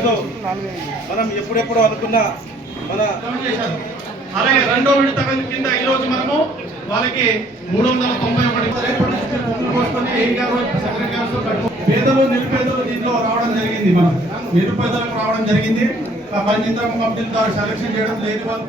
దీవెనలతో మనం ఎప్పుడెప్పుడు అనుకున్న మన అలాగే రెండో విడత కింద ఈ రోజు మనము వాళ్ళకి మూడు వందల తొంభై ఒకటి పేదలు నిరుపేదలు దీంట్లో రావడం జరిగింది మనం నిరుపేదలకు రావడం జరిగింది. ఆ పంచిత్రం అబ్దుల్ దార్ సెలక్షన్ చేయడం లేని వాళ్ళు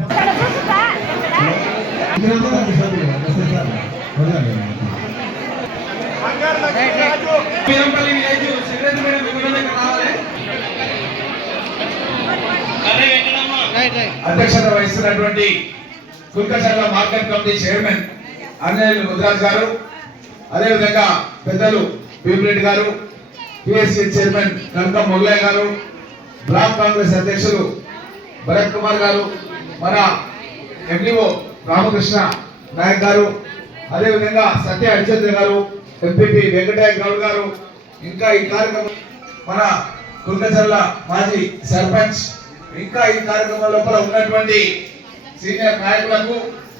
అధ్యక్షత వహిస్తున్నటువంటి కుల్కచర్ల మార్కెట్ కమిటీ చైర్మన్ అన్నయ్య ముద్రాజ్ గారు అదేవిధంగా పెద్దలు భీమిరెడ్డి గారు పిఎస్సి చైర్మన్ కనక మొగలయ్య గారు బ్లాక్ కాంగ్రెస్ అధ్యక్షులు భరత్ కుమార్ గారు మన ఎండిఓ రామకృష్ణ నాయక్ గారు అదేవిధంగా సత్య హరిచంద్ర గారు ఎంపీపీ వెంకటయ్య గౌడ్ గారు ఇంకా ఈ కార్యక్రమం మన కుల్కచర్ల మాజీ సర్పంచ్ ఇంకా ఈ కార్యక్రమం లోపల ఉన్నటువంటి సీనియర్ నాయకులకు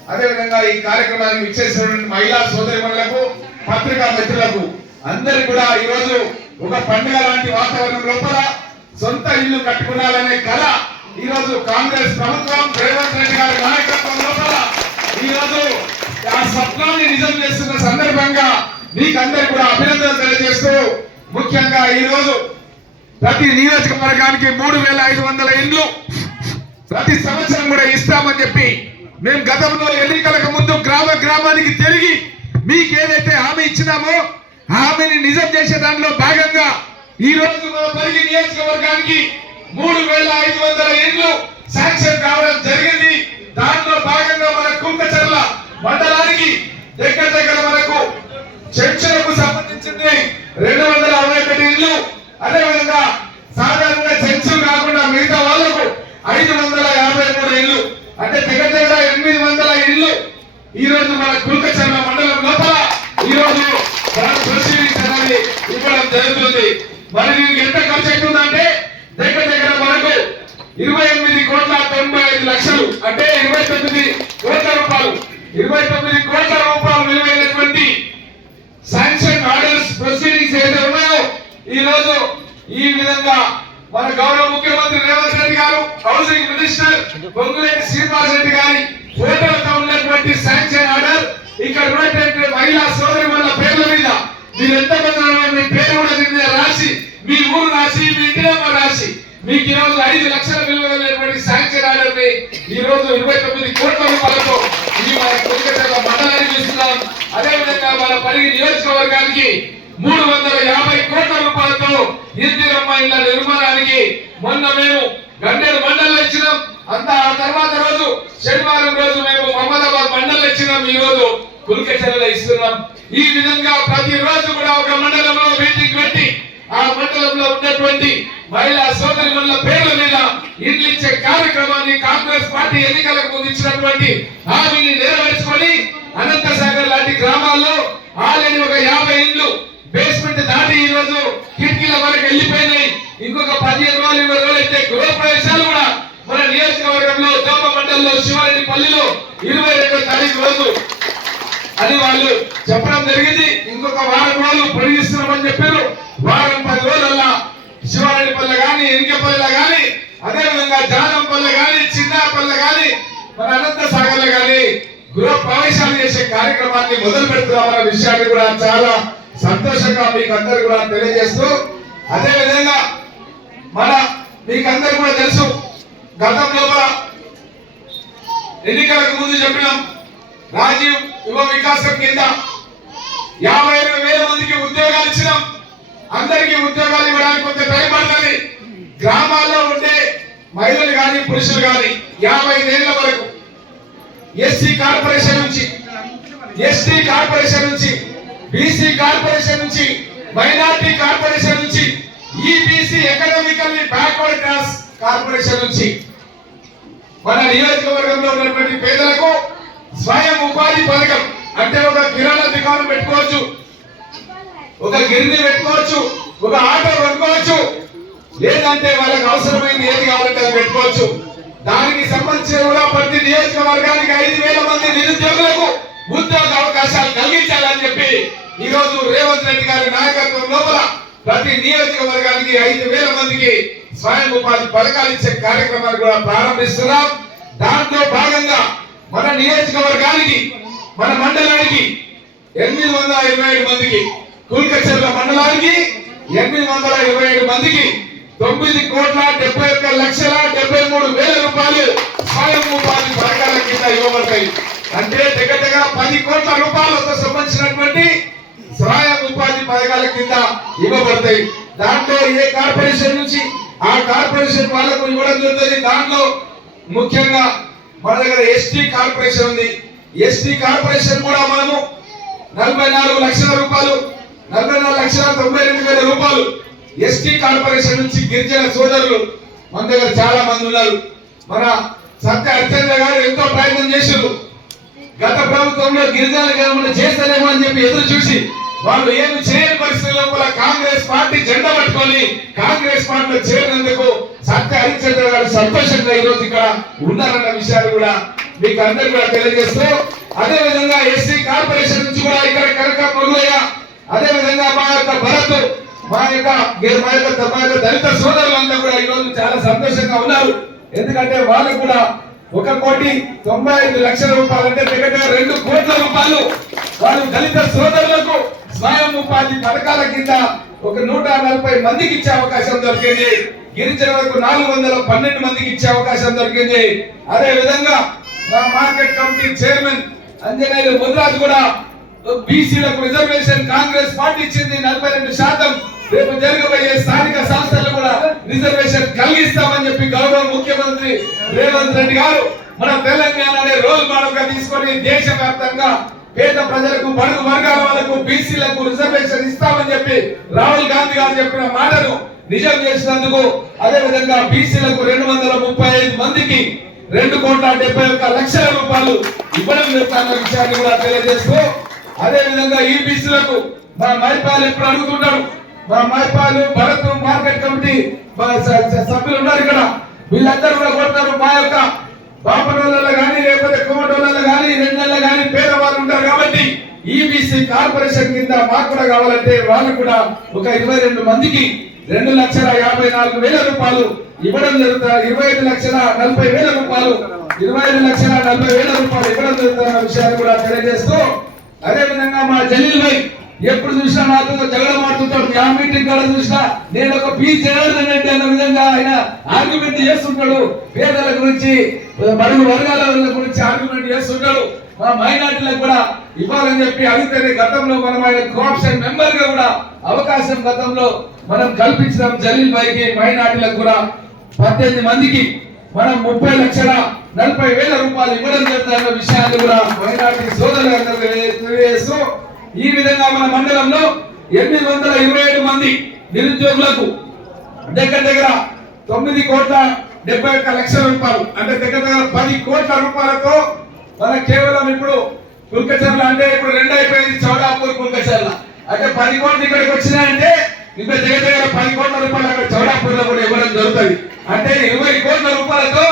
అదేవిధంగా ఈ కార్యక్రమానికి విచ్చేసినటువంటి మహిళా సోదరిమణులకు పత్రికా మిత్రులకు అందరికి కూడా ఈ రోజు ఒక పండుగ లాంటి వాతావరణం లోపల సొంత ఇల్లు కట్టుకున్నాలనే కళ ఈ రోజు కాంగ్రెస్ ప్రభుత్వం రేవంత్ రెడ్డి గారి నాయకత్వం లోపల ఈ రోజు ఆ స్వప్నాన్ని నిజం చేస్తున్న సందర్భంగా మీకందరికి కూడా అభినందనలు తెలియజేస్తూ ముఖ్యంగా ఈ రోజు ప్రతి నియోజకవర్గానికి మూడు వేల ఐదు వందల ఇండ్లు ప్రతి సంవత్సరం కూడా ఇస్తామని చెప్పి మేము గతంలో ఎన్నికలకు ముందు గ్రామ గ్రామానికి తిరిగి మీకు ఏదైతే హామీ ఇచ్చినామో హామీని నిజం చేసే దానిలో భాగంగా ఈ రోజు పరిగి నియోజకవర్గానికి మూడు వేల ఐదు వందల ఇండ్లు శాంక్షన్ కావడం జరిగింది. దాంట్లో భాగంగా మన కుంకచర్ల మండలానికి దగ్గర దగ్గర మనకు చర్చలకు సంబంధించింది రెండు వందల అరవై ఒకటి ఇండ్లు అదేవిధంగా సాధారణంగా చర్చలు కాకుండా మిగతా వాళ్ళకు ఐదు వందల యాభై మూడు ఇల్లు అంటే దగ్గర దగ్గర ఎనిమిది వందల ఇల్లు ఈ రోజు మన కుల్కచర్ల మండలం లోపల ఈ రోజు మనం పరిశీలించడానికి ఇవ్వడం జరుగుతుంది. మరి దీనికి ఎంత ఖర్చు అవుతుందంటే దగ్గర దగ్గర మనకు ఇరవై ఎనిమిది కోట్ల తొంభై ఐదు లక్షలు అంటే ఇరవై తొమ్మిది కోట్ల రూపాయలు. ఇరవై తొమ్మిది కోట్ల రూపాయలు విలువైనటువంటి శాంక్షన్ ఆర్డర్స్ ప్రొసీడింగ్స్ ఏదైతే ఉన్నాయో ఈ రోజు ఈ విధంగా మన గౌరవ ముఖ్యమంత్రి రేవంత్ రెడ్డి గారు హౌసింగ్ మినిస్టర్ పొంగులేటి శ్రీనివాస్ రెడ్డి గారి ఫోటోలతో ఉన్నటువంటి శాంక్షన్ ఆర్డర్ ఇక్కడ ఉన్నటువంటి మహిళా సోదరి మన పేర్ల మీద మీరు ఎంత మంది పేరు కూడా దీని మీద రాసి మీ ఊరు రాసి మీ ఇంటి నెంబర్ రాసి మీకు ఈ రోజు ఐదు లక్షల విలువైనటువంటి శాంక్షన్ ఆర్డర్ని ఈ రోజు ఇరవై తొమ్మిది కోట్ల రూపాయలతో ఈ మన కొలికల మండలానికి ఇస్తున్నాం అదేవిధంగా మన పరిగి నియోజకవర్గానికి మూడు వందల యాభై కోట్ల రూపాయలతో ఇందిరమ్మ నిర్మాణానికి మొన్న మేము గండేరు మండలం ఇచ్చినాం అంత ఆ తర్వాత రోజు శనివారం రోజు మేము మహమ్మదాబాద్ మండలం ఇచ్చినాం ఈ రోజు కుల్కెచర్ల ఇస్తున్నాం. ఈ విధంగా ప్రతి రోజు కూడా ఒక మండలంలో మీటింగ్ పెట్టి ఆ మండలంలో ఉన్నటువంటి మహిళా సోదరుల పేర్ల మీద ఇల్లు ఇచ్చే కార్యక్రమాన్ని కాంగ్రెస్ పార్టీ ఎన్నికలకు ముందు ఇచ్చినటువంటి హామీని నెరవేర్చుకొని అనంతసాగర్ లాంటి గ్రామాల్లో ఆల్రెడీ ఒక యాభై ఇండ్లు బేస్మెంట్ దాటి ఈ రోజు కిటికీల వరకు వెళ్ళిపోయినాయి. ఇంకొక పదిహేను రోజులు ఇరవై రోజులు అయితే గృహ ప్రవేశాలు కూడా మన నియోజకవర్గంలో దోమ మండలంలో శివారెడ్డి పల్లిలో ఇరవై రెండో తారీఖు రోజు. అని వాళ్ళు చెప్పడం జరిగింది. ఇంకొక వారం రోజులు పొడిగిస్తున్నామని చెప్పారు. వారం పది రోజులల్లా శివారెడ్డిపల్లె గాని ఎనికపల్లె గాని అదేవిధంగా జానం పల్లె గాని చిన్నాపల్లె గాని మన అనంత సాగర్ల గాని గృహ ప్రవేశాలు చేసే కార్యక్రమాన్ని మొదలు పెడుతున్నామన్న విషయాన్ని కూడా చాలా సంతోషంగా మీకు అందరు కూడా తెలియజేస్తూ అదే విధంగా మన మీకందరు కూడా తెలుసు గతంలో లోపల ఎన్నికలకు ముందు చెప్పినాం రాజీవ్ యువ వికాసం కింద యాభై ఇరవై వేల మందికి ఉద్యోగాలు ఇచ్చినాం. అందరికీ ఉద్యోగాలు ఇవ్వడానికి కొంత టైం పడుతుంది. గ్రామాల్లో ఉండే మహిళలు కానీ పురుషులు కానీ యాభై ఏళ్ళ వరకు ఎస్సీ కార్పొరేషన్ నుంచి ఎస్టీ కార్పొరేషన్ నుంచి బీసీ కార్పొరేషన్ నుంచి మైనార్టీ కార్పొరేషన్ నుంచి EBC economically backward class corporation నుంచి మన నియోజకవర్గంలో ఉన్నటువంటి పేదలకు స్వయం ఉపాధి పథకం అంటే ఒక కిరాణా దుకాణం పెట్టుకోవచ్చు ఒక గిరిని పెట్టుకోవచ్చు ఒక ఆటో కొనుక్కోవచ్చు లేదంటే వాళ్ళకి అవసరమైంది ఏది కావాలంటే అది పెట్టుకోవచ్చు. దానికి సంబంధించిన కూడా ప్రతి నియోజకవర్గానికి ఐదు వేల మంది నిరుద్యోగులకు ఉద్యోగ అవకాశాలు కలిగించాలని చెప్పి ఈ రోజు రేవంత్ రెడ్డి గారి నాయకత్వం లోపల ప్రతి నియోజకవర్గానికి ఐదు వేల మందికి స్వయం ఉపాధి పథకాలు ఇచ్చే కార్యక్రమాలు కూడా ప్రారంభిస్తున్నాం. దాంట్లో భాగంగా మన నియోజకవర్గానికి మన మండలానికి ఎనిమిది వందల ఇరవై ఏడు మందికి కుల్కచర్ల మండలానికి ఎనిమిది వందల ఇరవై ఏడు మందికి తొమ్మిది కోట్ల డెబ్బై ఒక్క లక్షల డెబ్బై మూడు వేల రూపాయలు స్వయం ఉపాధి పథకాల కింద ఇవ్వబడతాయి అంటే దగ్గర దగ్గర పది కోట్ల రూపాయలతో సంబంధించినటువంటి సహాయం ఉపాధి పథకాల కింద ఇవ్వబడతాయి. దాంట్లో ఏ కార్పొరేషన్ నుంచి ఆ కార్పొరేషన్ వాళ్ళకు ఇవ్వడం జరుగుతుంది. దాంట్లో ముఖ్యంగా మన దగ్గర ఎస్టీ కార్పొరేషన్ ఉంది. ఎస్టీ కార్పొరేషన్ కూడా మనము నలభై నాలుగు లక్షల రూపాయలు నలభై నాలుగు లక్షల తొంభై రెండు వేల రూపాయలు ఎస్టీ కార్పొరేషన్ నుంచి గిరిజన సోదరులు మన దగ్గర చాలా మంది ఉన్నారు. మన సత్య అర్చంద్ర గారు ఎంతో ప్రయత్నం చేశారు గత ప్రభుత్వంలో గిరిజన ఏమైనా చేస్తారేమో అని చెప్పి ఎదురు చూసి వాళ్ళు ఏమి చేయని పరిస్థితుల్లో కూడా కాంగ్రెస్ పార్టీ జెండా పట్టుకొని కాంగ్రెస్ పార్టీలో చేరినందుకు సత్య హరిచంద్ర గారు సంతోషంగా ఈ రోజు ఇక్కడ ఉన్నారన్న విషయాలు కూడా మీకు అందరు కూడా తెలియజేస్తూ అదే విధంగా ఎస్సీ కార్పొరేషన్ నుంచి కూడా ఇక్కడ కనుక మొదలయ్య అదే విధంగా మా యొక్క భరత్ మా యొక్క మా యొక్క మా యొక్క దళిత సోదరులంతా కూడా ఈ రోజు చాలా సంతోషంగా ఉన్నారు. ఎందుకంటే వాళ్ళు కూడా ఒక కోటి తొంభై ఐదు లక్షల రూపాయలు అంటే దగ్గర రెండు కోట్ల రూపాయలు వారు దళిత సోదరులకు స్వయం ఉపాధి పథకాల కింద ఒక నూట నలభై మందికి ఇచ్చే అవకాశం దొరికింది. గిరిజనులకు నాలుగు వందల పన్నెండు మందికి ఇచ్చే అవకాశం దొరికింది. అదే విధంగా మా market committee chairman Anjaneyulu Mudiraj కూడా బీసీలకు రిజర్వేషన్ కాంగ్రెస్ పార్టీ ఇచ్చింది నలభై రెండు శాతం రేపు జరగబోయే స్థానిక సంస్థలు కూడా రిజర్వేషన్ కలిగిస్తామని చెప్పి గౌరవ ముఖ్యమంత్రి రేవంత్ రెడ్డి గారు మన తెలంగాణనే రోల్ మోడల్గా తీసుకొని దేశవ్యాప్తంగా పేద ప్రజలకు బడుగు వర్గాల వాళ్ళకు బీసీలకు రిజర్వేషన్ ఇస్తామని చెప్పి రాహుల్ గాంధీ గారు చెప్పిన మాటను నిజం చేసినందుకు అదే విధంగా బీసీలకు రెండు వందల ముప్పై ఐదు మందికి రెండు కోట్ల డెబ్బై ఒక్క లక్షల రూపాయలు ఇవ్వడం జరుగుతున్న విషయాన్ని కూడా తెలియజేస్తూ అదే విధంగా ఈ బీసీలకు మా మైపాలు ఎప్పుడు అడుగుతుంటారు? మా మైపాలు భరత్ మార్కెట్ కమిటీ సభ్యులు ఉన్నారు ఇక్కడ. వీళ్ళందరూ కూడా కొడతారు మా యొక్క బాపనోళ్ళలో కానీ లేకపోతే కుమటోళ్ళలో కానీ రెండల్లో కానీ పేదవాళ్ళు ఉంటారు కాబట్టి ఈబీసీ కార్పొరేషన్ కింద మాకు కూడా కావాలంటే వాళ్ళు కూడా ఒక ఇరవై రెండు మందికి రెండు లక్షల యాభై నాలుగు వేల రూపాయలు ఇవ్వడం జరుగుతుంది ఇరవై ఐదు లక్షల నలభై వేల రూపాయలు ఇరవై ఐదు లక్షల నలభై వేల రూపాయలు ఇవ్వడం జరుగుతున్న విషయాన్ని కూడా తెలియజేస్తూ అదే విధంగా మా జలీల్ భాయ్ ఎప్పుడు చూసినా నాతో జగడం ఆడుతుంటాడు. ఆ మీటింగ్ కూడా చూసినా నేను ఒక పీ జనార్దన్ రెడ్డి అన్న విధంగా ఆయన ఆర్గ్యుమెంట్ చేస్తుంటాడు. పేదల గురించి మరుగు వర్గాల వాళ్ళ గురించి ఆర్గ్యుమెంట్ చేస్తుంటాడు. మా మైనార్టీలకు కూడా ఇవ్వాలని చెప్పి అడిగితేనే గతంలో మనం ఆయన కోఆప్షన్ మెంబర్గా కూడా అవకాశం గతంలో మనం కల్పించడం జలీల్ భాయ్కి మైనార్టీలకు కూడా. పద్దెనిమిది మందికి మనం ముప్పై లక్షల నలభై వేల రూపాయలు ఇవ్వడం జరుగుతున్న విషయాన్ని కూడా మైనార్టీ సోదరులందరూ తెలియజేస్తూ ఈ విధంగా మన మండలంలో ఎనిమిది వందల ఇరవై ఏడు మంది నిరుద్యోగులకు దగ్గర దగ్గర తొమ్మిది కోట్ల డెబ్బై ఒక్క లక్షల రూపాయలు అంటే దగ్గర దగ్గర పది కోట్ల రూపాయలతో మన కేవలం ఇప్పుడు కుల్కచర్ల అంటే ఇప్పుడు రెండు అయిపోయింది చౌడాపూర్ కుల్కచర్ల అంటే పది కోట్లు ఇక్కడికి వచ్చినాయంటే ఇంకా దగ్గర దగ్గర పది కోట్ల రూపాయలు అక్కడ చౌడాపూర్లో కూడా ఇవ్వడం జరుగుతుంది. అంటే ఇరవై కోట్ల రూపాయలతో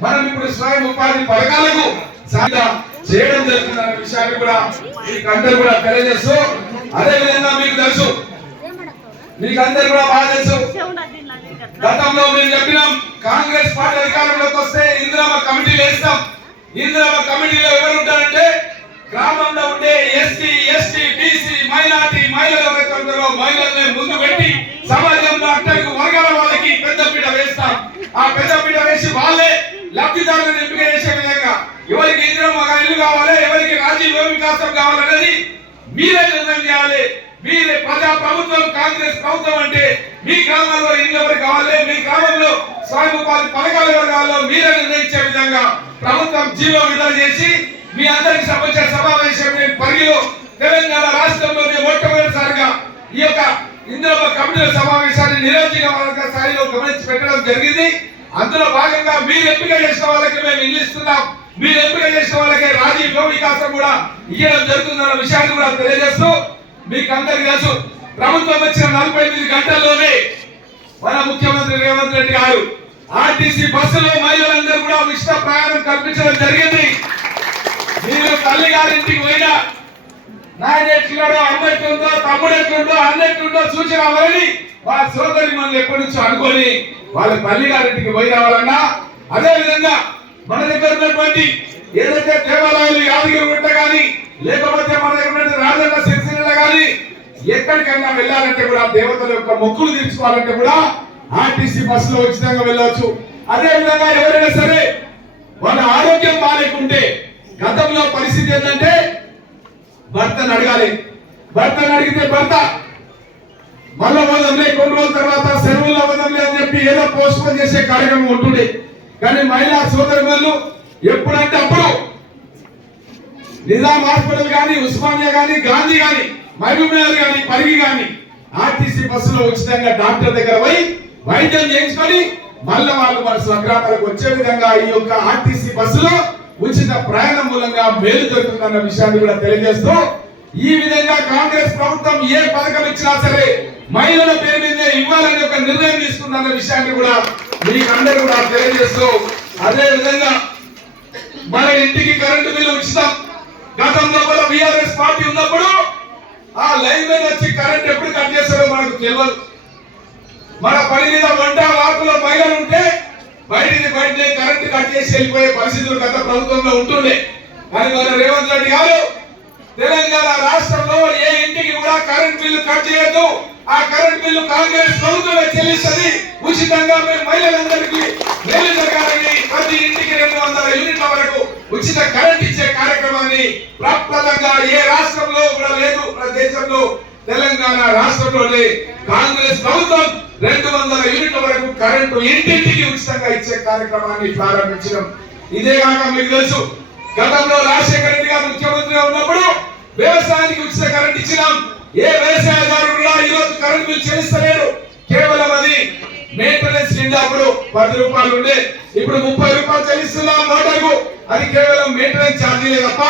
మనం ఇప్పుడు స్వయం ఉపాధి పథకాలకు సాగా చేయడం జరుగుతుందన్న విషయాన్ని కూడా మీకు అందరు కూడా తెలియజేస్తూ అదే విధంగా మీకు తెలుసు. మీకు అందరు కూడా బాగా తెలుసు. గతంలో మేము చెప్పినాం కాంగ్రెస్ పార్టీ అధికారంలోకి వస్తే ఇందిరామ కమిటీ వేస్తాం. ఇందిరామ కమిటీలో ఎవరు ఉంటారంటే గ్రామంలో ఉండే ఎస్సీ ఎస్టీ బీసీ మైనార్టీ మహిళల ఎవరైతే మహిళల్ని ముందు పెట్టి సమాజంలో అట్టడుగు వర్గాల వాళ్ళకి పెద్దపీట వేస్తాం. ఆ పెద్దపీట వేసి వాళ్ళే లబ్ధిదారులను ఎంపిక చేసే విధంగా ఎవరికి ఇందిరమ్మ ఇల్లు కావాలి ఎవరికి రాజీవ్ వికాసం కావాలనేది మీరే నిర్ణయం చేయాలి. మీరే ప్రజా ప్రభుత్వం కాంగ్రెస్ ప్రభుత్వం అంటే మీ గ్రామాల్లో ఇల్లు ఎవరు కావాలి మీ గ్రామంలో స్వయం ఉపాధి పథకాలు ఎవరు కావాలో మీరే నిర్ణయించే విధంగా ప్రభుత్వం జీవో విడుదల చేసి మీ అందరికి సంబంధించిన సమావేశం పరిగిలో తెలంగాణ రాష్ట్రంలోనే మొట్టమొదటిసారిగా ఈ యొక్క ఇందులో కమిటీల సమావేశాన్ని నియోజకవర్గ స్థాయిలో గమనించి పెట్టడం జరిగింది. అందులో భాగంగా మీరు ఎంపిక చేసిన వాళ్ళకి మేము ఇల్లు ఇస్తున్నాం మీరు ఎంపిక చేసిన వాళ్ళకి రాజీవ్ వికాసం కూడా ఇవ్వడం జరుగుతుందన్న విషయాన్ని కూడా తెలియజేస్తూ మీకు అందరికీ తెలుసు ప్రభుత్వం వచ్చిన నలభై ఎనిమిది గంటల్లోనే మన ముఖ్యమంత్రి రేవంత్ రెడ్డి గారు ఆర్టీసీ బస్సులో మహిళలందరూ కూడా ఉచిత ప్రయాణం కల్పించడం జరిగింది. మీరు తల్లి గారింటికి పోయినా నాయన ఎట్లున్నాడో అమ్మ ఎట్లుందో తమ్ముడు ఎట్లుందో అన్న ఎట్లుందో సూచన అవ్వాలని వాళ్ళ సోదరి మనల్ని ఎప్పటి నుంచో అనుకొని వాళ్ళ తల్లి గారింటికి పోయి రావాలన్నా అదే విధంగా మన దగ్గర ఉన్నటువంటి ఏదైతే దేవాలయాలు యాదగిరి గుట్ట కానీ లేకపోతే మన దగ్గర రాజన్న సిరిసిల్ల కానీ ఎక్కడికైనా వెళ్ళాలంటే కూడా దేవతల యొక్క మొక్కులు తీర్చుకోవాలంటే కూడా ఆర్టీసీ బస్సులో ఉచితంగా వెళ్ళవచ్చు. అదే విధంగా ఎవరైనా సరే వాళ్ళ ఆరోగ్యం బాగాలేకుంటే గతంలో పరిస్థితి ఏంటంటే భర్తను అడగాలి. భర్తను అడిగితే భర్త మళ్ళీ వదంలే కొన్ని రోజుల తర్వాత సెలవుల్లో వదంలే అని చెప్పి ఏదో పోస్ట్ పోన్ చేసే కార్యక్రమం ఉంటుండే. కానీ మహిళా సోదరులు ఎప్పుడంటే అప్పుడు నిజాం హాస్పిటల్ కానీ ఉస్మానియా కానీ గాంధీ కానీ మహబూబ్ కానీ పరిగి కానీ ఆర్టీసీ బస్సులో ఉచితంగా డాక్టర్ దగ్గర పోయి వైద్యం చేయించుకొని మళ్ళీ వాళ్ళు మన స్వగ్రామాలకు వచ్చే విధంగా ఈ యొక్క ఆర్టీసీ బస్సులో ఉచిత ప్రయాణం మూలంగా మేలు జరుగుతుందన్న విషయాన్ని కూడా తెలియజేస్తూ ఈ విధంగా కాంగ్రెస్ ప్రభుత్వం ఏ పథకం ఇచ్చినా సరే మహిళల పేరు మీదే ఇవ్వాలని ఒక నిర్ణయం తీసుకున్న విషయాన్ని కూడా మీకు అందరూ కూడా తెలియజేస్తూ అదే విధంగా మన ఇంటికి కరెంటు బిల్లు ఉచితం. గతంలో కూడా బిఆర్ఎస్ పార్టీ ఉన్నప్పుడు ఆ లైన్ మీద వచ్చి కరెంట్ ఎప్పుడు కట్ చేస్తారో మనకు తెలియదు మన పని మీద వంట వార్పులో మహిళలు ఉంటే బయటికి బయటనే కరెంట్ కట్ చేసి వెళ్ళిపోయే పరిస్థితులు గత ప్రభుత్వంలో ఉంటుండే. కానీ మన రేవంత్ రెడ్డి గారు తెలంగాణ రాష్ట్రంలో ఏ ఇంటికి కూడా కరెంట్ బిల్లు కట్ చేయొద్దు. ఆ కరెంట్ బిల్లు కాంగ్రెస్ ప్రభుత్వమే చెల్లిస్తుంది. ఉచితంగా మేము మహిళలందరికీ మేలు జరగాలని ప్రతి ఇంటికి రెండు వందల యూనిట్ల వరకు ఉచిత కరెంట్ ఇచ్చే కార్యక్రమాన్ని ప్రప్రదంగా ఏ రాష్ట్రంలో కూడా లేదు. మన దేశంలో తెలంగాణ రాష్ట్రంలోనే కాంగ్రెస్ ప్రభుత్వం రెండు వందల యూనిట్ల వరకు కరెంటు ఇంటింటికి ఉచితంగా ఇచ్చే కార్యక్రమాన్ని ప్రారంభించడం. ఇదే కాక మీకు తెలుసు గతంలో రాజశేఖర రెడ్డి గారు ముఖ్యమంత్రిగా ఉన్నప్పుడు వ్యవసాయానికి ఉచిత కరెంట్ ఇచ్చినాం. ఏ వ్యవసాయదారుడు కూడా కరెంట్ బిల్ చెల్లిస్తలేడు. కేవలం అది మెయింటెనెన్స్ కింద అప్పుడు పది రూపాయలు ఉండే. ఇప్పుడు ముప్పై రూపాయలు చెల్లిస్తున్నాం మోటార్కు. అది కేవలం మెయింటెనెన్స్ ఛార్జీలే తప్ప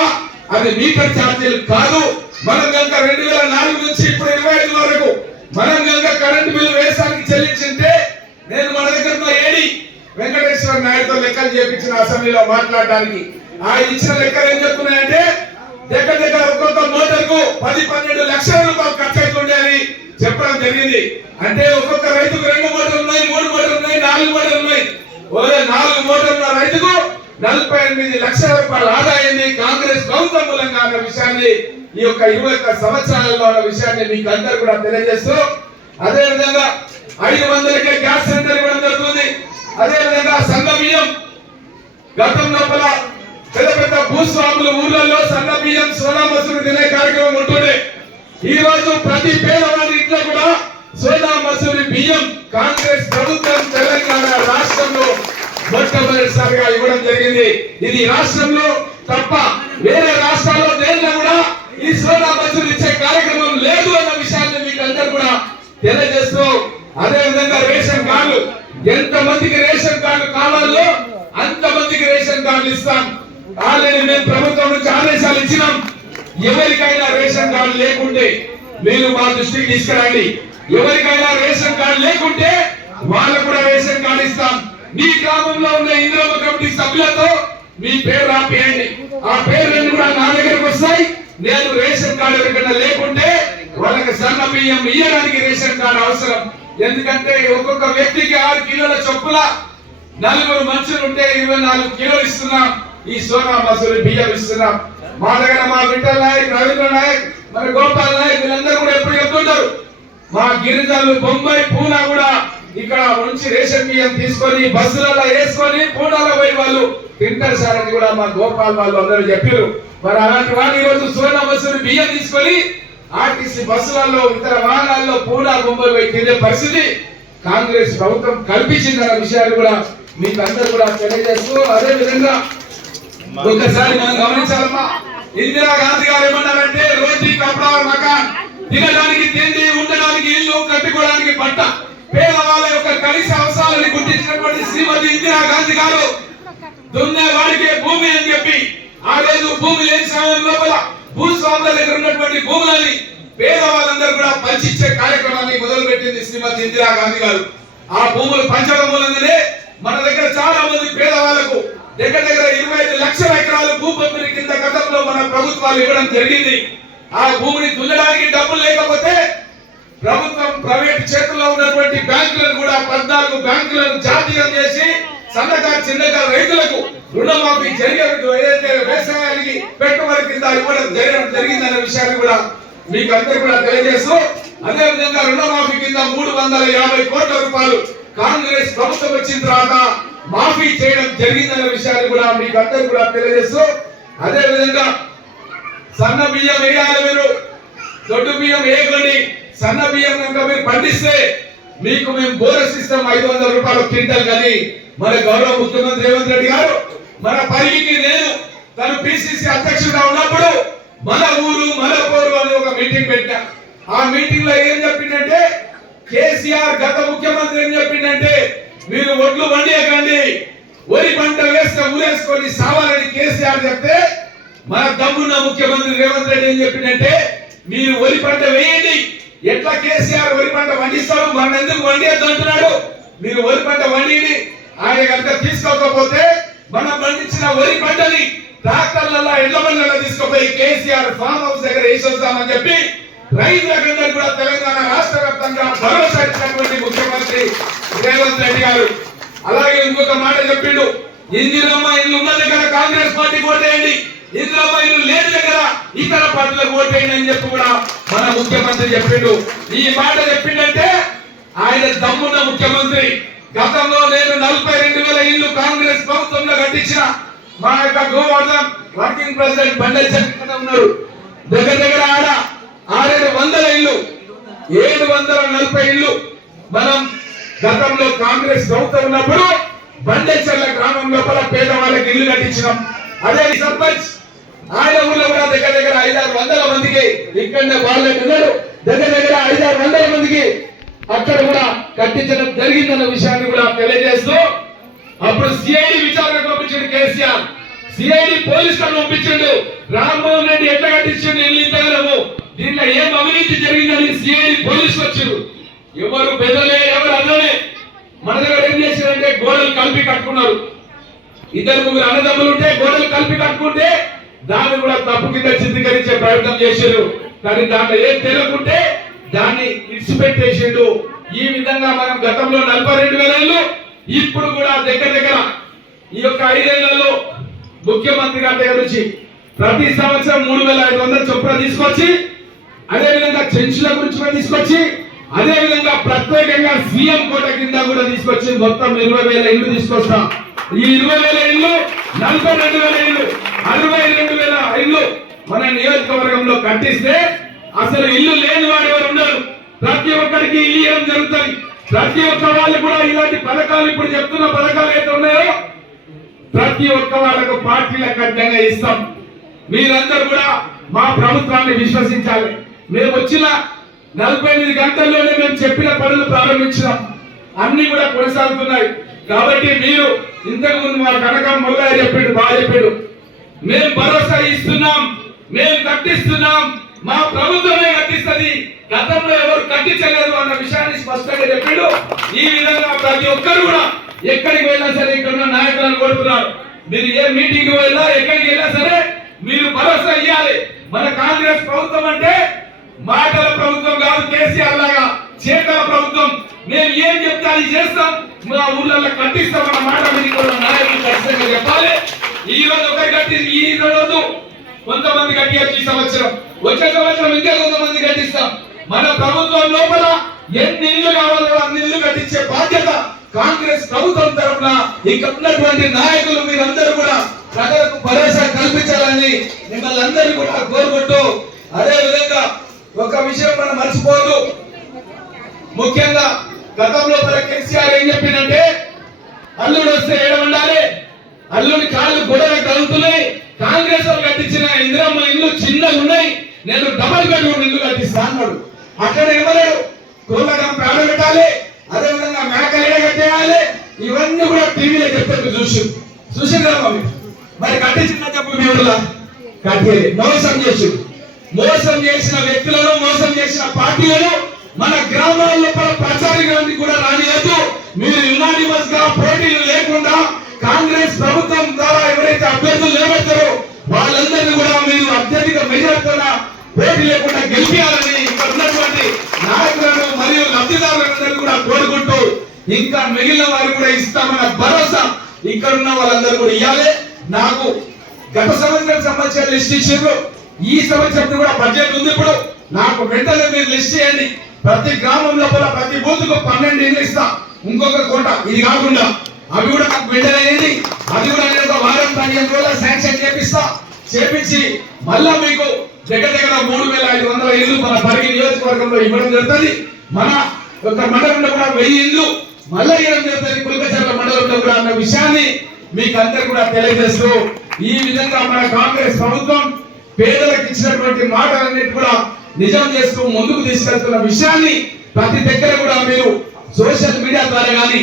అది మీటర్ ఛార్జీలు కాదు. మనం కనుక రెండు వేల నాలుగు నుంచి ఇప్పుడు ఇరవై ఐదు వరకు మనం కనుక కరెంట్ బిల్లు వ్యవసాయానికి చెల్లించింటే నేను మన దగ్గర ఏడి వెంకటేశ్వర నాయుడుతో లెక్కలు చేపించిన అసెంబ్లీలో మాట్లాడడానికి ఆయన ఇచ్చిన లెక్కలు ఏం చెప్తున్నాయంటే దగ్గర దగ్గర ఒక్కొక్క మోటార్కు పది పన్నెండు లక్షల రూపాయలు ఖర్చు అవుతుండే అని చెప్పడం జరిగింది. అంటే ఒక్కొక్క రైతుకు రెండు మోటార్లు ఉన్నాయి మూడు మోటార్లు ఉన్నాయి నాలుగు మోటార్లు ఉన్నాయి. ఓరే నాలుగు మోటార్ల రైతుకు నలభై ఎనిమిది లక్షల రూపాయల ఆదాయాన్ని కాంగ్రెస్ ప్రభుత్వం మూలంగా అన్న విషయాన్ని ఈ యొక్క ఇరవై ఒక్క సంవత్సరాలలో ఉన్న విషయాన్ని మీకు అందరు కూడా తెలియజేస్తూ అదే విధంగా ఐదు వందలకే గ్యాస్ సిలిండర్ ఇవ్వడం జరుగుతుంది. అదే విధంగా సన్న బియ్యం గతం లోపల పెద్ద పెద్ద భూస్వాములు ఊర్లలో సన్న బియ్యం సోనా మసూరు తినే కార్యక్రమం ఉంటుండే. ఈ రోజు ప్రతి పేదవాడి ఇంట్లో కూడా సోనా మసూరి బియ్యం కాంగ్రెస్ ప్రభుత్వం తెలంగాణ రాష్ట్రంలో మొట్టమొదటిసారిగా ఇవ్వడం జరిగింది. ఇది రాష్ట్రంలో తప్ప వేరే రాష్ట్రాల్లో దేనిలో కూడా ఈ సోనా మసూరి ఇచ్చే కార్యక్రమం లేదు అన్న విషయాన్ని మీకు అందరు కూడా తెలియజేస్తూ అదే విధంగా రేషన్ కార్డు. ఎంత మందికి రేషన్ కార్డు కావాలో అంత మందికి రేషన్ కార్డు ఇస్తాం. ఆల్రెడీ మేము ప్రభుత్వం నుంచి ఆదేశాలు ఇచ్చినాం. ఎవరికైనా రేషన్ కార్డు లేకుంటే మీరు మా దృష్టికి తీసుకురండి. ఎవరికైనా రేషన్ కార్డు లేకుంటే వాళ్ళకు కూడా రేషన్ కార్డు ఇస్తాం. మీ గ్రామంలో ఉన్న ఇందిరమ్మ కమిటీ సభ్యులతో మీ పేరు రాపియండి. ఆ పేర్లన్నీ కూడా నా దగ్గరకు వస్తాయి. నేను రేషన్ కార్డు ఎవరికైనా లేకుంటే వాళ్ళకి సన్న బియ్యం ఇయ్యడానికి రేషన్ కార్డు అవసరం. ఎందుకంటే ఒక్కొక్క వ్యక్తికి ఆరు కిలోల చొప్పుల నలుగురు మనుషులు ఉంటే ఇరవై నాలుగు కిలోలు ఇస్తున్నాం. ఈ సోనా మసూరి బియ్యం ఇస్తున్నాం. మా దగ్గర మా విఠల్ నాయక్ రవీంద్ర నాయక్ మరి గోపాల్ నాయక్ వీళ్ళందరూ కూడా ఎప్పుడు చెప్తుంటారు. మా గిరిజనులు బొంబాయి పూనా కూడా ఇక్కడ నుంచి రేషన్ బియ్యం తీసుకొని బస్సులలో వేసుకొని పూనాలో పోయి వాళ్ళు తింటారు సార్ అని కూడా మా గోపాల్ వాళ్ళు అందరూ చెప్పారు మరి అలాంటి వాళ్ళు ఈరోజు సోనా మసూరి బియ్యం తీసుకొని ఆర్టీసీ బస్సులలో ఇతర వాహనాల్లో పూనా బొంబాయి పోయి తినే పరిస్థితి కాంగ్రెస్ ప్రభుత్వం కల్పించిందన్న విషయాలు కూడా మీకు అందరూ కూడా తెలియజేస్తూ అదే విధంగా ఒకసారి మనం గమనించాలమ్మా. ఇందిరా గాంధీ గారు ఏమన్నారంటే రోజు కపడా మకాన్. తినడానికి తిండి ఉండడానికి ఇల్లు కట్టుకోవడానికి బట్ట పేదవాళ్ళ యొక్క కనీస అవసరాలను గుర్తించినటువంటి శ్రీమతి ఇందిరా గాంధీ గారు దున్నే వాడికే భూమి అని చెప్పి ఆ రోజు భూమి లేని సమయం లోపల భూస్వాముల దగ్గర ఉన్నటువంటి భూములని పేదవాళ్ళందరూ కూడా పంచిచ్చే కార్యక్రమాన్ని మొదలుపెట్టింది శ్రీమతి ఇందిరా గాంధీ గారు. ఆ భూములు పంచడం మూలంగానే మన దగ్గర చాలా మంది పేదవాళ్ళకు దగ్గర దగ్గర ఇరవై ఐదు లక్షల ఎకరాలు భూ పంపిణీ కింద గతంలో మన ప్రభుత్వాలు ఇవ్వడం జరిగింది. ఆ భూమిని దున్నడానికి డబ్బులు లేకపోతే ప్రభుత్వం ప్రైవేట్ చేతుల్లో ఉన్నటువంటి బ్యాంకులను కూడా పద్నాలుగు బ్యాంకులను జాతీయం చేసి సన్నకారు చిన్నకారు రైతులకు రుణమాఫీ జరిగేందుకు ఏదైతే వ్యవసాయానికి పెట్టుబడి కింద ఇవ్వడం జరగడం జరిగిందనే విషయాన్ని కూడా మీకు అందరూ కూడా తెలియజేస్తూ అదే విధంగా రుణమాఫీ కింద మూడు వందల యాభై కోట్ల రూపాయలు కాంగ్రెస్ ప్రభుత్వం వచ్చిన తర్వాత మాఫీ చేయడం జరిగిందన్న విషయాన్ని కూడా మీకు అందరు కూడా తెలియజేస్తూ అదే విధంగా సన్న బియ్యం వేయాలి మీరు దొడ్డు బియ్యం వేయకండి. సన్న బియ్యం కనుక మీరు పండిస్తే మీకు మేము బోనస్ ఇస్తాం ఐదు వందల రూపాయలు క్వింటల్ కానీ మన గౌరవ ముఖ్యమంత్రి రేవంత్ రెడ్డి గారు మన పరిగికి నేను తను పిసిసి అధ్యక్షుడిగా ఉన్నప్పుడు మన ఊరు మన పోరు అని ఒక మీటింగ్ పెట్టా. ఆ మీటింగ్లో ఏం చెప్పిందంటే కేసీఆర్ గత ముఖ్యమంత్రి ఏం చెప్పిందంటే మీరు ఒడ్లు వండియకండి. వరి పంట వేస్తే ఊరేసుకొని సావాలని కేసీఆర్ చెప్తే మన దమ్మున్న ముఖ్యమంత్రి రేవంత్ రెడ్డి ఏం చెప్పిందంటే మీరు వరి పంట వేయండి. ఎట్లా కేసీఆర్ వరి పంట పండిస్తాడు మన ఎందుకు వండియద్దు అంటున్నాడు. మీరు వరి పంట వండిని ఆయన కనుక తీసుకోకపోతే మనం పండించిన వరి పంటని ట్రాక్టర్లలో ఎడ్ల బండ్లలో తీసుకుపోయి కేసీఆర్ ఫామ్ హౌస్ దగ్గర వేసి వస్తామని చెప్పి రైతులందరూ కూడా తెలంగాణ రాష్ట్ర వ్యాప్తంగా భరోసా రేవంత్ అలాగే ఇంకొక మాట చెప్పిండు. ఇందిరమ్మ ఇల్లు ఉన్న దగ్గర కాంగ్రెస్ పార్టీ ఓటేయండి ఇందిరమ్మ ఇల్లు లేని దగ్గర ఇతర పార్టీలకు ఓటేయండి అని చెప్పి కూడా మన ముఖ్యమంత్రి చెప్పిండు. ఈ మాట చెప్పిండంటే ఆయన దమ్మున్న ముఖ్యమంత్రి. గతంలో నేను నలభై రెండు వేల ఇల్లు కాంగ్రెస్ ప్రభుత్వంలో కట్టించిన మా యొక్క గోవర్ధన్ వర్కింగ్ ప్రెసిడెంట్ బండే చంద్ర ఉన్నారు. దగ్గర దగ్గర ఆడ ఆరేడు వందల ఇల్లు ఏడు వందల నలభై ఇల్లు మనం గతంలో కాంగ్రెస్ ప్రభుత్వం ఉన్నప్పుడు బండేచర్ల గ్రామం లోపల పేదవాళ్ళకి ఇల్లు కట్టించినాం. అదే సర్పంచ్ ఆయన ఊర్లో కూడా దగ్గర దగ్గర ఐదారు వందల మందికి ఇక్కడ వాళ్ళకి ఉన్నారు. దగ్గర దగ్గర ఐదారు వందల మందికి అక్కడ కూడా కట్టించడం జరిగిందన్న విషయాన్ని కూడా తెలియజేస్తూ అప్పుడు సిఐడి విచారణ పంపించాడు కేసీఆర్. సిఐడి పోలీసులను పంపించాడు. రామ్మోహన్ రెడ్డి ఎట్లా కట్టించండు ఇల్లు ఇంతగలము దీంట్లో ఏం అవినీతి జరిగిందని సిఐడి పోలీసులు వచ్చారు ఎవరు పెదలే ఎవరు అన్నలే మన దగ్గర ఏం చేశారంటే గోడలు కలిపి కట్టుకున్నారు. ఇద్దరు ముగ్గురు అన్నదమ్ములు ఉంటే గోడలు కలిపి కట్టుకుంటే దాన్ని కూడా తప్పు కింద చిత్రీకరించే ప్రయత్నం చేశారు. కానీ దాంట్లో ఏం తెలియకుంటే దాన్ని ఇడిచిపెట్టేసిండు ఈ విధంగా మనం గతంలో నలభై రెండు వేల ఇప్పుడు కూడా దగ్గర దగ్గర ఈ యొక్క ఐదేళ్ళలో ముఖ్యమంత్రి గారి దగ్గర నుంచి ప్రతి సంవత్సరం మూడు వేల ఐదు వందల చొప్పున తీసుకొచ్చి అదే విధంగా చెంచుల గురించి కూడా తీసుకొచ్చి అదే విధంగా ప్రత్యేకంగా సీఎం కోట కింద కూడా తీసుకొచ్చింది మొత్తం ఇరవై వేల ఇల్లు తీసుకొస్తాం. ఈ ఇరవై వేల ఇల్లు నలభై రెండు వేల ఇల్లు అరవై రెండు వేల ఇల్లు మన నియోజకవర్గంలో కట్టిస్తే అసలు ఇల్లు లేని వారు ఎవరు ఉన్నారు ప్రతి ఒక్కరికి ఇల్లు ఇవ్వడం జరుగుతుంది? ప్రతి ఒక్క వాళ్ళు కూడా ఇలాంటి పథకాలు ఇప్పుడు చెప్తున్న పథకాలు అయితే ఉన్నాయో ప్రతి ఒక్క వాళ్ళకు పార్టీల ఖచ్చితంగా ఇస్తాం. మీరందరూ కూడా మా ప్రభుత్వాన్ని విశ్వసించాలి. మేము వచ్చిన నలభై ఎనిమిది గంటల్లోనే మేము చెప్పిన పనులు ప్రారంభించినాం. అన్ని కూడా కొనసాగుతున్నాయి. కాబట్టి మీరు ఇంతకు ముందు మా కనకం మొదలై చెప్పాడు బాగా చెప్పాడు. మేము భరోసా ఇస్తున్నాం మేము కట్టిస్తున్నాం మా ప్రభుత్వమే కట్టిస్తుంది గతంలో ఎవరు కట్టించలేదు అన్న విషయాన్ని స్పష్టంగా చెప్పాడు. ఈ విధంగా ప్రతి ఒక్కరు కూడా ఎక్కడికి వెళ్ళినా సరే ఇక్కడ ఉన్న నాయకులను కోరుతున్నారు. మీరు ఏ మీటింగ్ వెళ్ళినా ఎక్కడికి వెళ్ళినా సరే మీరు భరోసా ఇవ్వాలి మన కాంగ్రెస్ ప్రభుత్వం అంటే మాటల ప్రభుత్వం కాదు కేసీఆర్ లాగా చేతల ప్రభుత్వం. మేము ఏం చెప్తే అది చేస్తాం. మా ఊళ్ళల్లో కట్టిస్తామన్న మాట మీరు ఇక్కడ నాయకులు ఖచ్చితంగా చెప్పాలి. ఈ రోజు ఒకరి కట్టి ఈ రోజు కొంతమంది కట్టియచ్చు ఈ సంవత్సరం. వచ్చే సంవత్సరం ఇంకా కొంతమంది కట్టిస్తాం. మన ప్రభుత్వం లోపల ఎన్ని ఇల్లు కావాలో అన్ని ఇల్లు కట్టించే బాధ్యత కాంగ్రెస్ ప్రభుత్వం తరఫున ఇక ఉన్నటువంటి నాయకులు మీరందరూ కూడా ప్రజలకు భరోసా కల్పించాలని మిమ్మల్ని అందరినీ కూడా కోరుకుంటూ అదే విధంగా ఒక విషయం మనం మర్చిపోదు ముఖ్యంగా గతంలో మన కేసీఆర్ ఏం చెప్పిందంటే అల్లుడు వస్తే ఏడమండాలి అల్లుడి కాళ్ళు గొడవ కలుగుతున్నాయి కాంగ్రెస్ వాళ్ళు కట్టించిన ఇందిరమ్మ ఇల్లు చిన్నగా ఉన్నాయి నేను డబల్ బెడ్రూమ్ ఇల్లు కట్టిస్తా అన్నాడు. అక్కడ ఇవ్వలేడు. కోళ్ళగం ప్రాణపెట్టాలి అదేవిధంగా మేక ఏడ కట్టేయాలి ఇవన్నీ కూడా టీవీలో చెప్తారు చూసి చూసి మరి మరి కట్టించిన చెప్పు మీ కట్టేది. మోసం చేసి మోసం చేసిన వ్యక్తులను మోసం చేసిన పార్టీలను మన గ్రామాల ప్రచారానికి కూడా రానియద్దు. మీరు యునానిమస్గా పోటీలు లేకుండా కాంగ్రెస్ ప్రభుత్వం ద్వారా ఎవరైతే అభ్యర్థులు నిలబెడతారో వాళ్ళందరినీ కూడా మీరు అత్యధిక మెజార్టీతో పోటీ లేకుండా గెలిపించాలని ఇక్కడ ఉన్నటువంటి నాయకులను మరియు లబ్ధిదారులందరూ కూడా కోరుకుంటూ ఇంకా మిగిలిన వారు కూడా ఇస్తామన్న భరోసా ఇక్కడ ఉన్న వాళ్ళందరూ కూడా ఇవ్వాలి నాకు గత సంవత్సరం సంబంధించిన లిస్ట్ ఇచ్చిండ్రు. ఈ సంవత్సరం కూడా బడ్జెట్ ఉంది ఇప్పుడు. నాకు వెంటనే మీరు లిస్ట్ చేయండి. ప్రతి గ్రామంలో కూడా ప్రతి బూత్కు పన్నెండు ఇల్లు ఇస్తా. ఇంకొక కోట. ఇది కాకుండా అవి కూడా నాకు వెంటనేది అది కూడా నేను ఒక వారం పదిహేను రోజుల శాంక్షన్ చేపిస్తా. చేపించి మళ్ళా మీకు దగ్గర దగ్గర మూడు వేల ఐదు వందల ఇల్లు మన పరిగి నియోజకవర్గంలో ఇవ్వడం జరుగుతుంది. మన ఒక మండలంలో కూడా వెయ్యి ఇల్లు. మళ్ళా ఇవ్వడం జరుగుతుంది కులకచర్ల మండలంలో కూడా అన్న విషయాన్ని మీకు అందరు కూడా తెలియజేస్తూ ఈ విధంగా మన కాంగ్రెస్ ప్రభుత్వం పేదలకు ఇచ్చినటువంటి మాటలన్నిటి కూడా నిజం చేస్తూ ముందుకు తీసుకెళ్తున్న విషయాన్ని ప్రతి దగ్గర కూడా మీరు సోషల్ మీడియా ద్వారా కానీ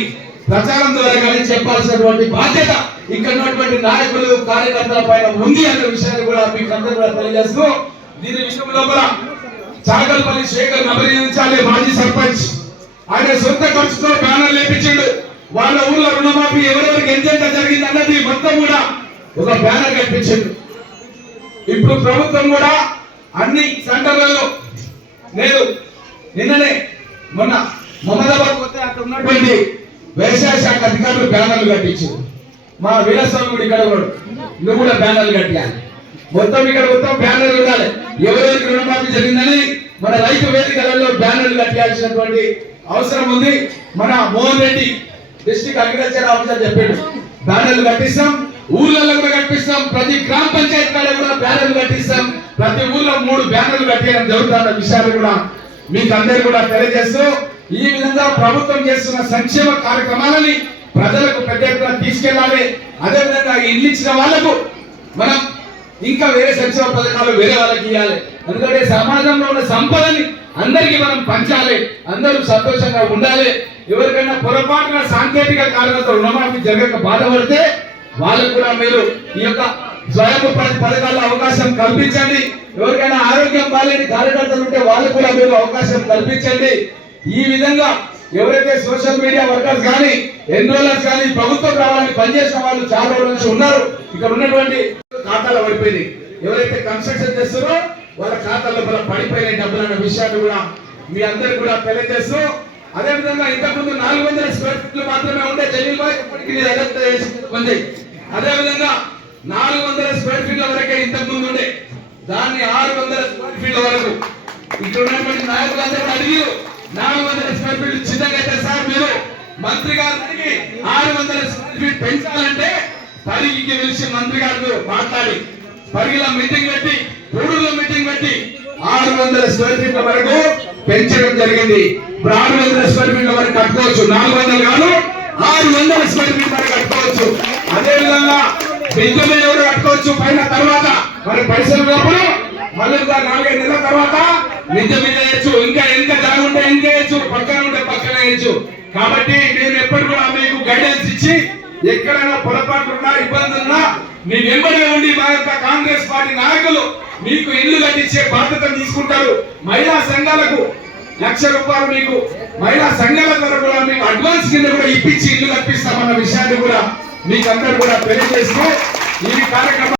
ప్రచారం ద్వారా కానీ చెప్పాల్సినటువంటి బాధ్యత ఇక్కడ ఉన్నటువంటి నాయకులు కార్యకర్తల పైన ఉంది అనే విషయాన్ని కూడా మీకు అందరూ కూడా తెలియజేస్తూ దీని విషయంలో కూడా చాగల్పల్లి శేఖర్ అభినందించాలి మాజీ సర్పంచ్. ఆయన సొంత ఖర్చుతో బ్యానర్ లేపించాడు. వాళ్ళ ఊర్లో రుణమాఫీ ఎవరెవరికి ఎంత జరిగింది అన్నది మొత్తం కూడా ఒక బ్యానర్ కనిపించింది. ఇప్పుడు ప్రభుత్వం కూడా అన్ని సెంటర్లలో నేను నిన్ననే మొన్న మమదాబాద్ పోతే అక్కడ ఉన్నటువంటి వ్యవసాయ శాఖ అధికారులు బ్యానర్లు కట్టించారు. మా వీరస్వామి కూడా ఇక్కడ నువ్వు కూడా బ్యానర్లు కట్టాలి మొత్తం ఇక్కడ మొత్తం బ్యానర్లు ఉండాలి. ఎవరెవరికి రుణమాఫీ జరిగిందని మన రైతు వేదికలలో బ్యానర్లు కట్టాల్సినటువంటి అవసరం ఉంది. మన Mohan Reddy district agriculture officer చెప్పాడు. బ్యానర్లు కట్టిస్తాం. ఊర్లలో కూడా కట్టిస్తాం ప్రతి గ్రామ పంచాయతీ కాడ కూడా బ్యానర్లు కట్టిస్తాం. ప్రతి ఊర్లో మూడు బ్యానర్లు కట్టేయడం జరుగుతున్న విషయాలు కూడా మీకు అందరు కూడా తెలియజేస్తూ ఈ విధంగా ప్రభుత్వం చేస్తున్న సంక్షేమ కార్యక్రమాలని ప్రజలకు పెద్ద ఎత్తున తీసుకెళ్ళాలి అదే విధంగా ఇల్లు ఇచ్చిన వాళ్ళకు మనం ఇంకా వేరే సంక్షేమ పథకాలు వేరే వాళ్ళకి ఇవ్వాలి. ఎందుకంటే సమాజంలో ఉన్న సంపదని అందరికీ మనం పంచాలి. అందరూ సంతోషంగా ఉండాలి. ఎవరికైనా పొరపాటున సాంకేతిక కారణంతో రుణమాఫీ జరగక బాధపడితే వాళ్ళకు కూడా మీరు ఈ యొక్క స్వయం ఉపాధి పథకాల్లో అవకాశం కల్పించండి. ఎవరికైనా ఆరోగ్యం బాలేని కార్యకర్తలు ఉంటే వాళ్ళకు కూడా మీరు అవకాశం కల్పించండి. ఈ విధంగా ఎవరైతే సోషల్ మీడియా వర్కర్స్ కానీ ఎన్రోలర్స్ కానీ ప్రభుత్వం రావాలని పనిచేసిన వాళ్ళు చాలా రోజుల నుంచి ఉన్నారు. ఇక్కడ ఉన్నటువంటి ఖాతాలో పడిపోయింది ఎవరైతే కన్స్ట్రక్షన్ చేస్తారో వాళ్ళ ఖాతాలో మన పడిపోయిన డబ్బులు అన్న విషయాన్ని కూడా మీ అందరికి కూడా తెలియజేస్తూ అదే విధంగా ఇంతకుముందు నాలుగు వందల స్క్వేర్ ఫీట్లు మాత్రమే ఉండే జలీల్ బాయ్ ఇప్పటికి ఉంది. అదే విధంగా నాలుగు వందల స్క్వేర్ ఫీట్ల వరకే ఇంతకు ముందు ఉండే. దాన్ని ఆరు వందల స్క్వేర్ ఫీట్ల వరకు. ఇక్కడ ఉన్నటువంటి నాయకులందరూ అడిగారు నాలుగు వందల స్క్వేర్ ఫీట్ చిన్నగా అయితే సార్ మీరు మంత్రి గారికి ఆరు వందల స్క్వేర్ ఫీట్ పెంచాలంటే పరిగికి పిలిచి మంత్రి గారితో మాట్లాడి పరిగిలో మీటింగ్ పెట్టి గూడూరులో మీటింగ్ పెట్టి ఆరు వందల స్క్వేర్ ఫీట్ల వరకు పెంచడం జరిగింది. ఇప్పుడు ఆరు వందల స్క్వేర్ ఫీట్ల వరకు కట్టుకోవచ్చు. నాలుగు వందలు కాదు ఆరు వందల స్క్వేర్ ఫీట్ వరకు కట్టుకోవచ్చు. అదే విధంగా మీద ఎవరు కట్టుకోవచ్చు? పైన తర్వాత మరి పైసలు లోపల మళ్ళీ నాలుగైదు నెలల తర్వాత నిజ మీద వేయచ్చు ఇంకా ఎంత జాగా ఎంత ఇంకా వేయచ్చు పక్కన ఉంటే పక్కన వేయచ్చు కాబట్టి మేము ఎప్పుడు కూడా మీకు గైడెన్స్ ఇచ్చి ఎక్కడైనా పొరపాటు ఉన్నా ఇబ్బంది ఉన్నా మీ వెంబడే ఉండి మా యొక్క కాంగ్రెస్ పార్టీ నాయకులు మీకు ఇల్లు కట్టించే బాధ్యత తీసుకుంటారు. మహిళా సంఘాలకు లక్ష రూపాయలు మీకు మహిళా సంఘాల ద్వారా కూడా మీకు అడ్వాన్స్ కింద కూడా ఇప్పించి ఇల్లు కల్పిస్తామన్న విషయాన్ని కూడా మీకు అందరు కూడా తెలియజేస్తూ ఈ కార్యక్రమం